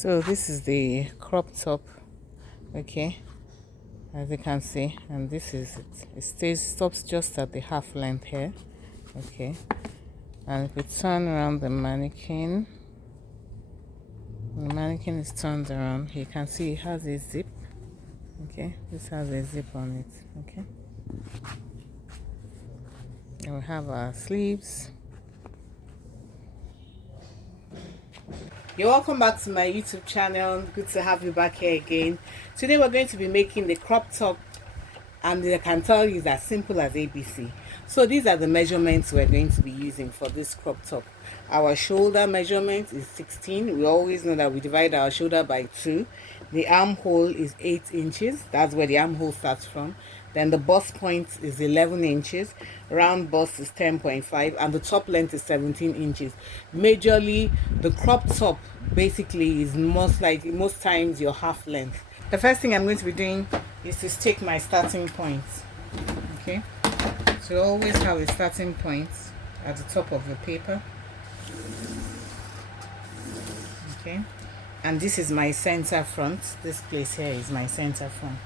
So this is the crop top, okay, as you can see, and this is it. Stops just at the half length here, okay. And if we turn around the mannequin is turned around, you can see it has a zip, okay. This has a zip on it, okay. And we have our sleeves. You're welcome back to my YouTube channel. Good to have you back here again. Today we're going to be making the crop top, and I can tell you it's as simple as ABC. So these are the measurements we're going to be using for this crop top. Our shoulder measurement is 16. We always know that we divide our shoulder by 2. The armhole is 8 inches. That's where the armhole starts from. Then the bust point is 11 inches. Round bust is 10.5, and the top length is 17 inches. Majorly, the crop top basically is most times your half length. The first thing I'm going to be doing is to stake my starting point, okay. So always have a starting point at the top of the paper, okay. And this is my center front. This place here is my center front.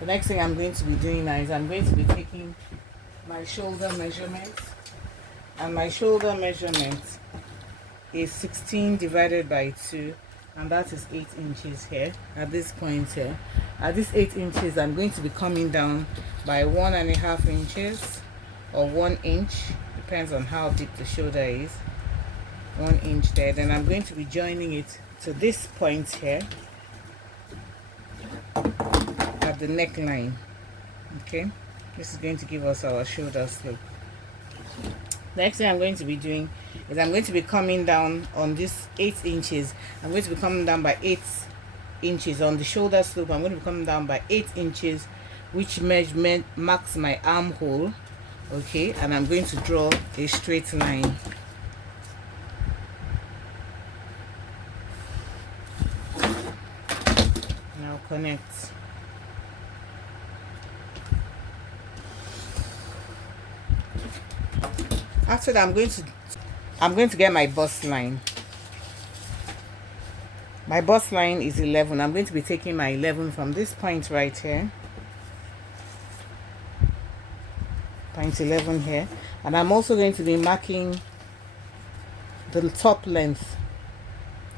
The next thing I'm going to be doing now is I'm going to be taking my shoulder measurement, and my shoulder measurement is 16 divided by 2, and that is 8 inches here at this point here. At this 8 inches, I'm going to be coming down by 1.5 inches or 1 inch, depends on how deep the shoulder is. 1 inch there. Then I'm going to be joining it to this point here at the neckline, okay. This is going to give us our shoulder slope. Next thing I'm going to be doing is I'm going to be coming down on this 8 inches. I'm going to be coming down by 8 inches on the shoulder slope. I'm going to be coming down by 8 inches, which measurement marks my armhole, okay. And I'm going to draw a straight line. Now connect. After that, I'm going to get my bust line. My bust line is 11. I'm going to be taking my 11 from this point right here, point 11 here, and I'm also going to be marking the top length,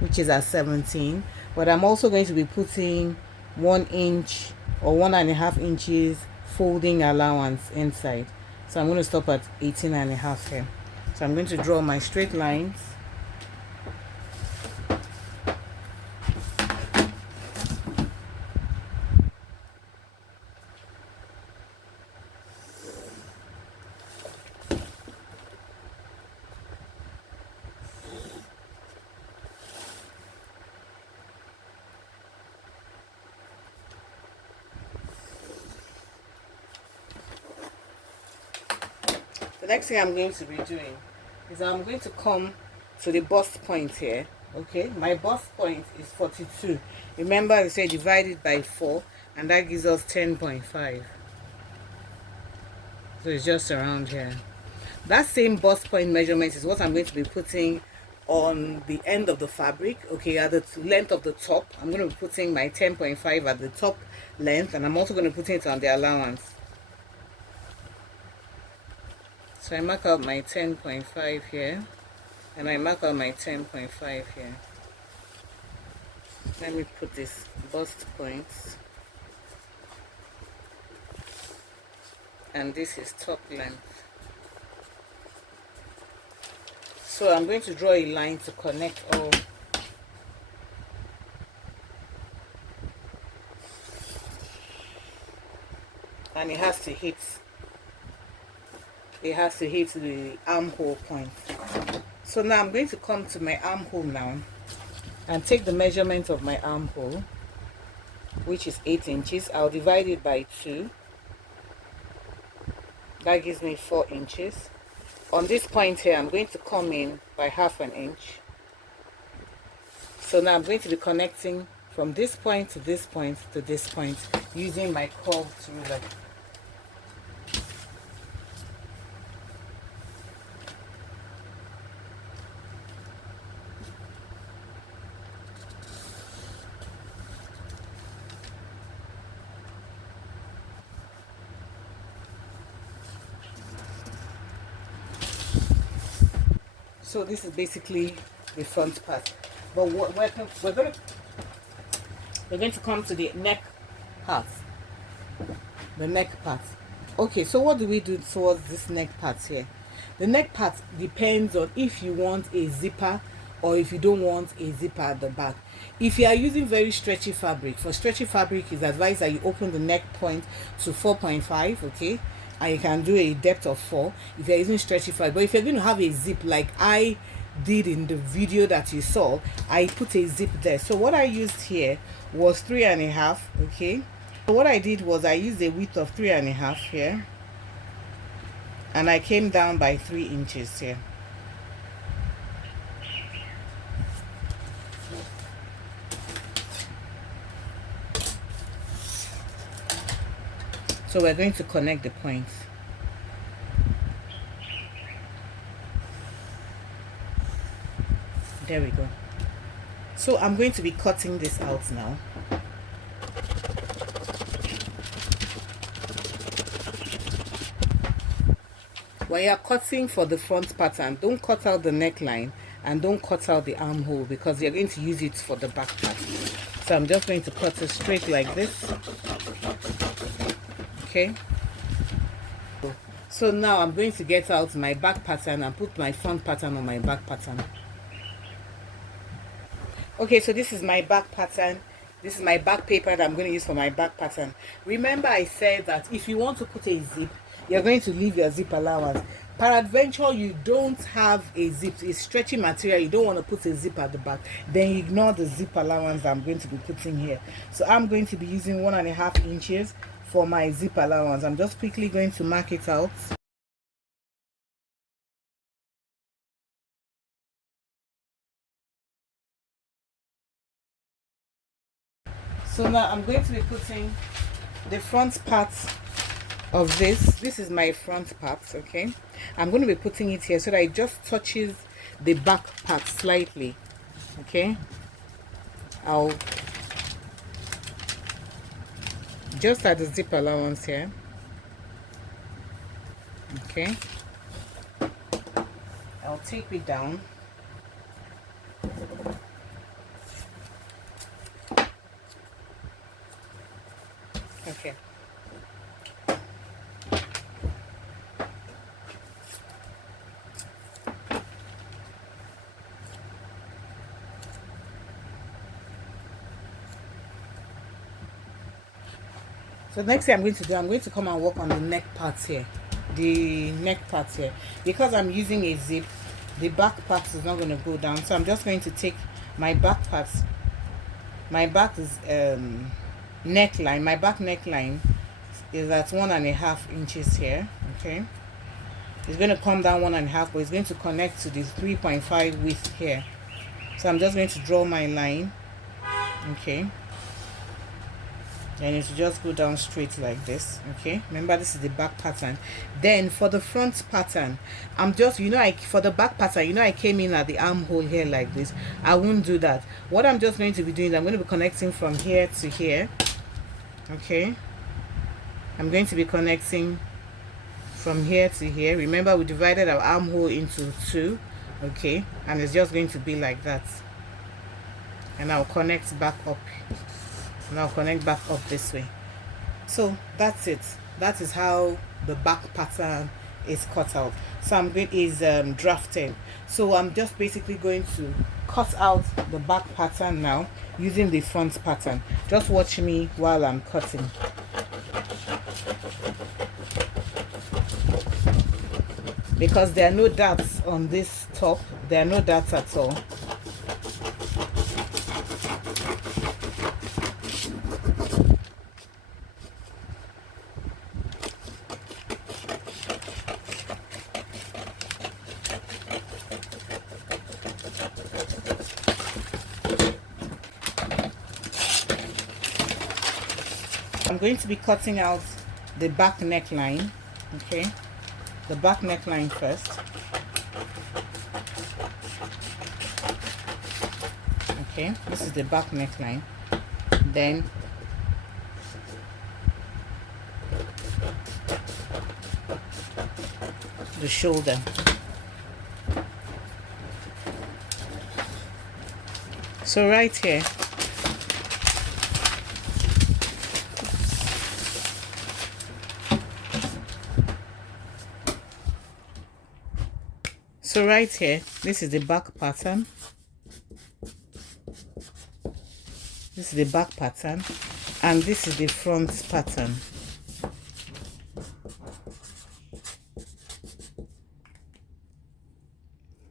which is at 17, but I'm also going to be putting 1 inch or 1.5 inches folding allowance inside. So I'm going to stop at 18.5 here. So I'm going to draw my straight lines. The next thing I'm going to be doing is I'm going to come to the bust point here, okay. My bust point is 42. Remember, I said divide it by 4, and that gives us 10.5. So it's just around here. That same bust point measurement is what I'm going to be putting on the end of the fabric, okay. At the length of the top, I'm going to be putting my 10.5 at the top length, and I'm also going to put it on the allowance. So I mark out my 10.5 here, and I mark out my 10.5 here. Let me put this bust points, and this is top length. So I'm going to draw a line to connect all. And it has to hit the armhole point. So now I'm going to come to my armhole now and take the measurement of my armhole, which is 8 inches. I'll divide it by 2. That gives me 4 inches. On this point here, I'm going to come in by 1/2 inch. So now I'm going to be connecting from this point to this point to this point using my curved ruler. So this is basically the front part, but we're going to come to the neck part. The neck part. Okay, so what do we do towards this neck part here? The neck part depends on if you want a zipper or if you don't want a zipper at the back. If you are using very stretchy fabric, for stretchy fabric, it's advised that you open the neck point to 4.5, okay, and you can do a depth of 4 if you're using stretchy fabric. But if you're going to have a zip like I did in the video that you saw, I put a zip there. So what I used here was 3.5, okay. So what I did was I used a width of 3.5 here, and I came down by 3 inches here. So we're going to connect the points. There we go. So I'm going to be cutting this out now. When you are cutting for the front pattern, don't cut out the neckline and don't cut out the armhole, because you're going to use it for the back part. So I'm just going to cut it straight like this. Okay. So now I'm going to get out my back pattern and put my front pattern on my back pattern. Okay, so this is my back pattern. This is my back paper that I'm going to use for my back pattern. Remember I said that if you want to put a zip, you're going to leave your zip allowance. Peradventure you don't have a zip, it's stretchy material, you don't want to put a zip at the back, then ignore the zip allowance that I'm going to be putting here. So I'm going to be using 1.5 inches for my zip allowance. I'm just quickly going to mark it out. So now I'm going to be putting the front part of this is my front part, okay. I'm going to be putting it here so that it just touches the back part slightly, okay. I'll just at the zip allowance here, okay. I'll tape it down. Okay. So next thing I'm going to do, I'm going to come and work on the neck part here. The neck part here. Because I'm using a zip, the back part is not going to go down. So I'm just going to take my back part. My back is neckline. My back neckline is at 1.5 inches here, okay. It's going to come down 1.5, but it's going to connect to this 3.5 width here. So I'm just going to draw my line, okay. And it will just go down straight like this, okay. Remember, this is the back pattern. Then for the front pattern, I'm just, for the back pattern, I came in at the armhole here like this. I won't do that. What I'm just going to be doing is I'm going to be connecting from here to here, okay. I'm going to be connecting from here to here. Remember, we divided our armhole into 2, okay, and it's just going to be like that. And I'll connect back up. And I'll connect back up this way. So that's it. That is how the back pattern is cut out. So I'm going drafted. So I'm just basically going to cut out the back pattern now using the front pattern. Just watch me while I'm cutting. Because there are no dots on this top. There are no dots at all. I'm going to be cutting out the back neckline, okay, the back neckline first, okay. This is the back neckline. Then the shoulder, So right here, this is the back pattern. This is the back pattern, and this is the front pattern.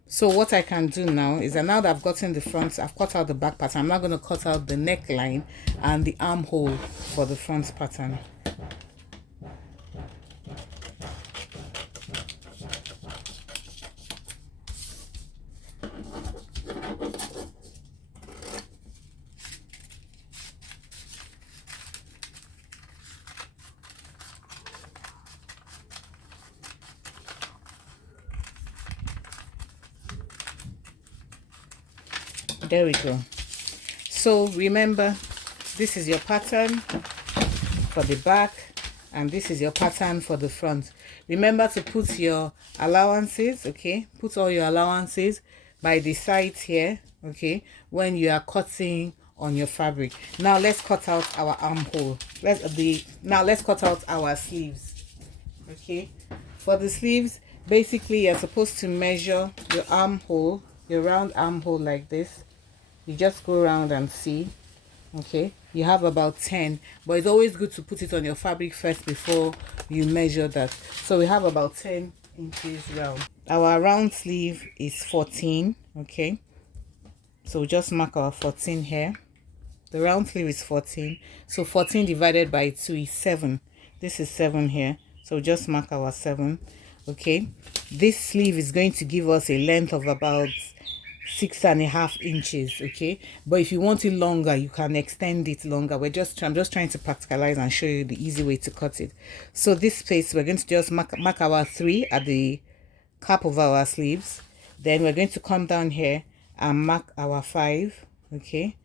So what I can do now is that now that I've gotten the front, I've cut out the back pattern, I'm not going to cut out the neckline and the armhole for the front pattern. There we go. So remember, this is your pattern for the back and this is your pattern for the front. Remember to put your allowances, okay? Put all your allowances by the sides here, okay, when you are cutting on your fabric. Now let's cut out our armhole. Let's cut out our sleeves. Okay, for the sleeves, basically you're supposed to measure your armhole, your round armhole like this. You just go around and see. Okay, you have about 10, but it's always good to put it on your fabric first before you measure that. So we have about 10 inches round. Our round sleeve is 14. Okay, so we just mark our 14 here. The round sleeve is 14, so 14 divided by 2 is 7. This is 7 here, so just mark our 7. Okay, this sleeve is going to give us a length of about 6.5 inches. Okay, but if you want it longer, you can extend it longer. I'm just trying to practicalize and show you the easy way to cut it. So this space, we're going to just mark our 3 at the cap of our sleeves. Then we're going to come down here and mark our 5, okay,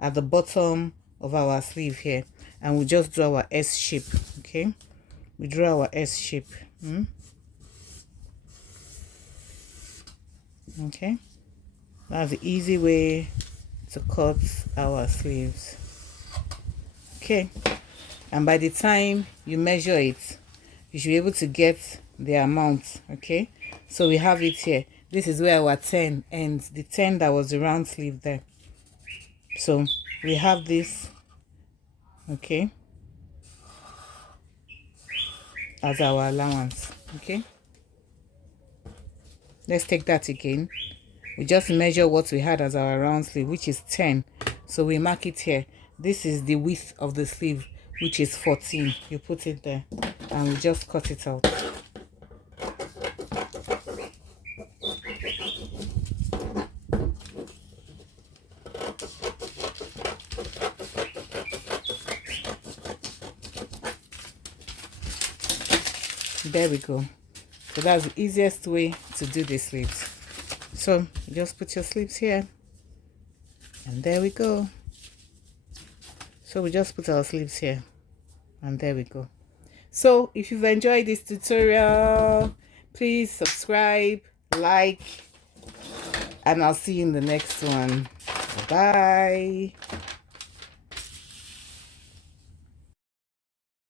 at the bottom of our sleeve here, and we just draw our S shape. Okay, we draw our S shape. Okay, that's the easy way to cut our sleeves. Okay, and by the time you measure it, you should be able to get the amount. Okay, so we have it here. This is where our 10 ends, the 10 that was the round sleeve there. So we have this, okay, as our allowance. Okay, let's take that again. We just measure what we had as our round sleeve, which is 10. So we mark it here. This is the width of the sleeve, which is 14. You put it there and we just cut it out. There we go. So that's the easiest way to do the sleeves. So just put your sleeves here, and there we go. So we just put our sleeves here, and there we go. So if you've enjoyed this tutorial, please subscribe, like, and I'll see you in the next one. Bye.